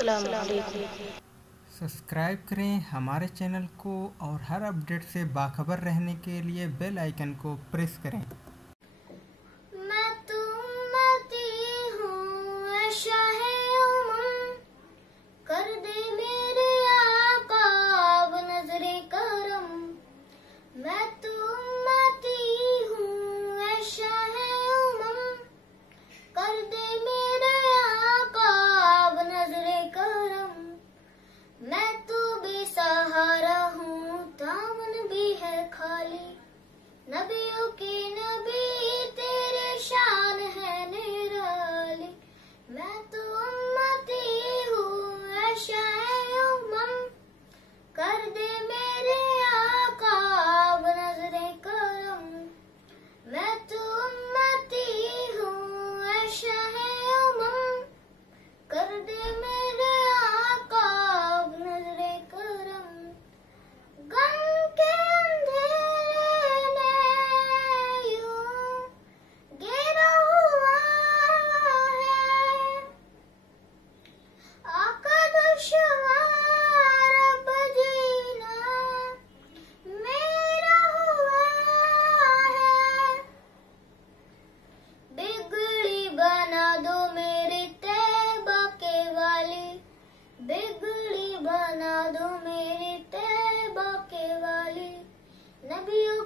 अस्सलाम वालेकुम। सब्सक्राइब करें हमारे चैनल को और हर अपडेट से बाखबर रहने के लिए बेल आइकन को प्रेस करें। मैं तो उम्मती हूँ ऐ शाहे उम्म, कर दे मेरे आका अब नजरे करम। मैं तो उम्मती हूँ ऐ शाहे उम्म, कर दे मेरे आका अब नजरे करम। मैं तो बेसहारा हूँ दामन भी है खाली, नबियों के नबी तेरे शान है निराली। मैं तो उम्मती हूँ ऐ शाए उम्म, कर दे मेरे आका अब नजरे करम। मैं तो उम्मती हूँ ऐ शाए उम्म, कर दे मेरे आका अब नजरे करम। गम के अंधेरे ने यूं घेरा हुआ है, आका दुश्वार अब जीना मेरा हुआ है। बिगड़ी बना दो मेरी तैबा के वाली, बिगड़ी बना दो मेरी तैबा के वाली। नबियों